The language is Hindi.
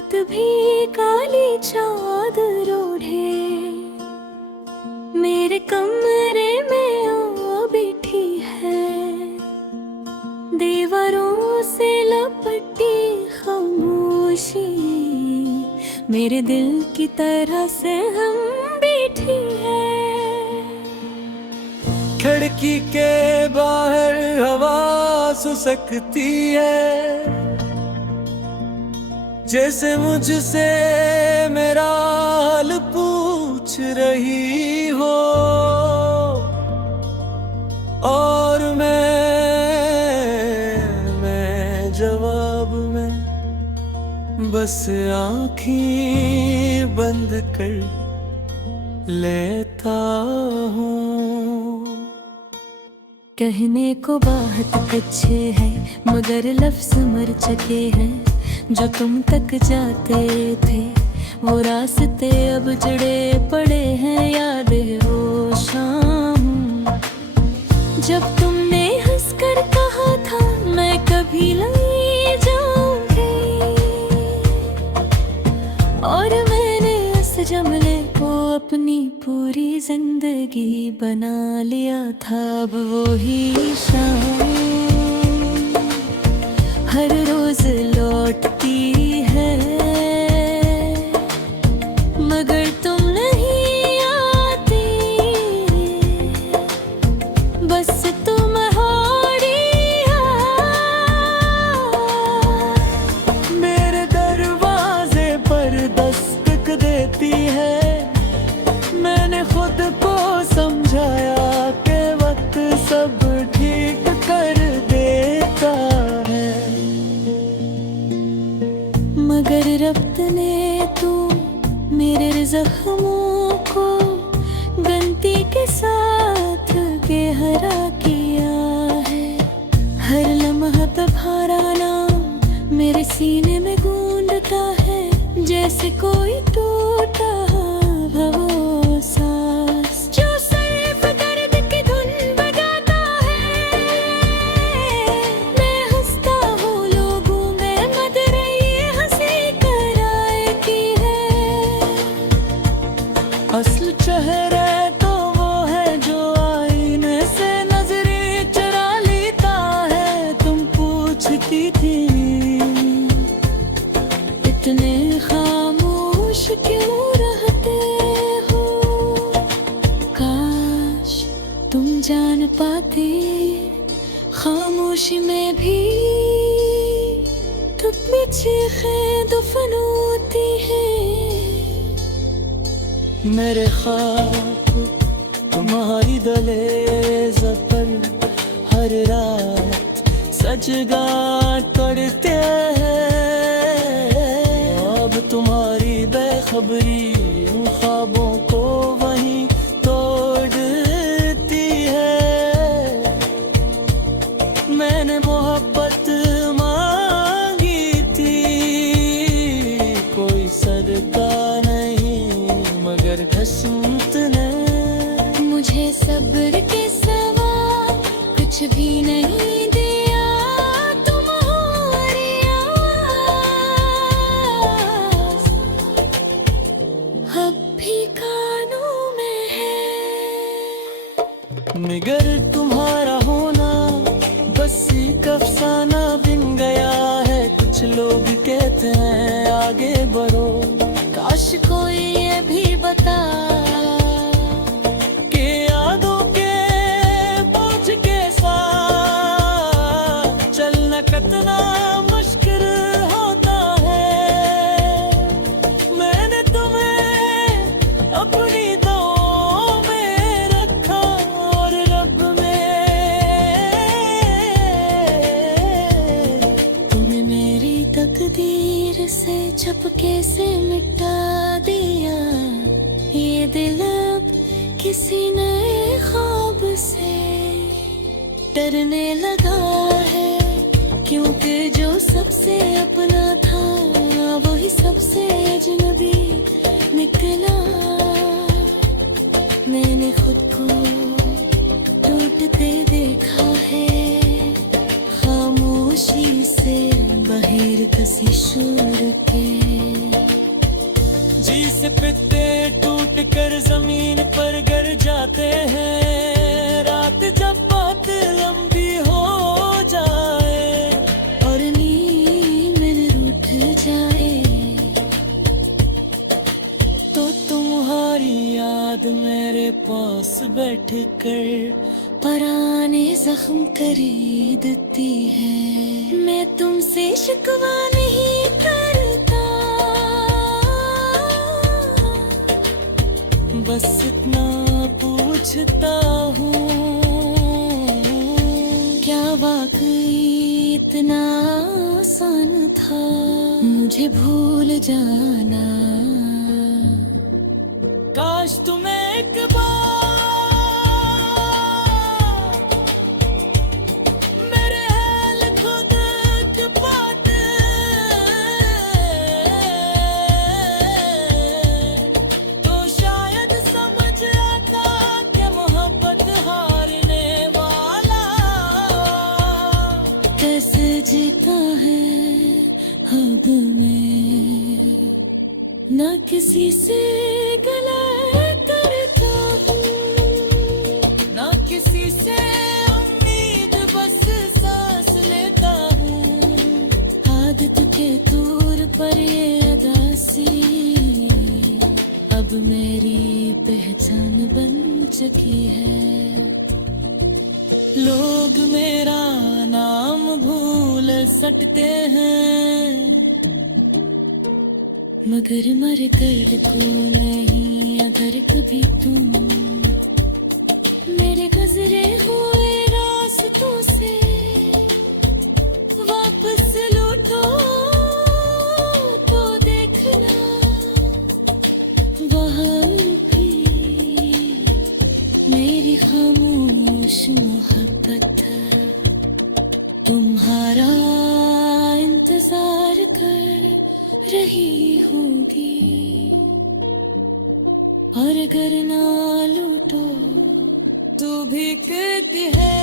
रात भी काली चादर ओढ़े मेरे कमरे में आ बैठी है। दीवारों से लपटी खामोशी मेरे दिल की तरह से हम बैठी है। खिड़की के बाहर हवा सुसकती है, जैसे मुझसे मेरा हाल पूछ रही हो। और मैं जवाब में बस आँखें बंद कर लेता हूँ। कहने को बात अच्छे हैं मगर लफ्ज मर चुके हैं। जो तुम तक जाते थे वो रास्ते अब जड़े पड़े हैं। याद है वो शाम जब तुमने हंसकर कहा था मैं कभी ले जाऊंगी, और मैंने इस जमले को अपनी पूरी जिंदगी बना लिया था। अब वो ही शाम हर रोज लौटती है मगर तुम नहीं आती। बस तुम्हारी मेरे दरवाजे पर दस्तक देती है। मैंने खुद को समझाया कि वक्त सब ठीक कर देता है, मगर रब्त ने तू मेरे जख्मों को गंती के साथ गहरा किया है। हर लम्हा तुम्हारा नाम मेरे सीने में गूंजता है, जैसे कोई टूटा भवो सांस जो सिर्फ दर्द की धुन बजाता है। मैं हंसता हूँ लोगों में मत रही हंसी कराए की है। असल चेहरे तो वो है जो आईने से नजरें चुरा लेता है। तुम पूछती थी इतने खामोश क्यों रहते हो। काश तुम जान पाते खामोशी में भी तुम में चीखें दफन होती है। मेरे ख्वाब तुम्हारी दहलीज पर हर रात सजगाट करते हैं। अब तुम्हारी बेखबरी उन ख्वाबों को वहीं तोड़ देती है। मैंने मोहब्बत मांगी थी, कोई सदका नहीं मगर किस्मत ने मुझे सब्र के सिवा कुछ भी नहीं दिया। तुम्हारी आवाज़ अब भी कानों में है। मगर तुम्हारा होना बस एक अफसाना बन गया है। कुछ लोग कहते हैं आगे बढ़ो, काश कोई ये भी बता के यादों के बोझ के साथ चलना कितना मुश्किल होता है। मैंने तुम्हें अपनी दुआओं में रखा और रब में तुम्हें मेरी तकदीर से झपके से मिटा दिया। ये दिल अब किसी नए ख्वाब से डरने लगा है, क्योंकि जो सबसे अपना था वही सबसे अजनबी निकला। मैंने खुद को टूटते देखा है खामोशी से बहेर कसी शोर के। जैसे पत्ते टूट कर जमीन पर गिर जाते हैं, रात जब बहुत लंबी हो जाए और नींद में रूठ जाए, तो तुम्हारी याद मेरे पास बैठ कर पराने जख्म खरीदती है। मैं तुमसे शिकवा नहीं करता, बस इतना पूछता हूँ, क्या वाकई इतना आसान था मुझे भूल जाना? काश तुम्हें एक बार मेरे हाल खुद के पाते, तो शायद समझ आता कि मोहब्बत हारने वाला कैसे जीता है अब मैं, ना किसी से गला करता हूँ, ना किसी से उम्मीद, बस सांस लेता हूँ। आदत के तौर पर ये अदासी अब मेरी पहचान बन चुकी है। लोग मेरा नाम भूल सकते हैं, मगर मर दर्द को नहीं। अगर कभी तुम मेरे गुजरे हुए रास्तों से वापस लौटो, तो देखना वहाँ भी मेरी खामोश मोहब्बत तुम्हारा इंतजार कर रही होगी। और अगर ना लौटो तू भी कहती है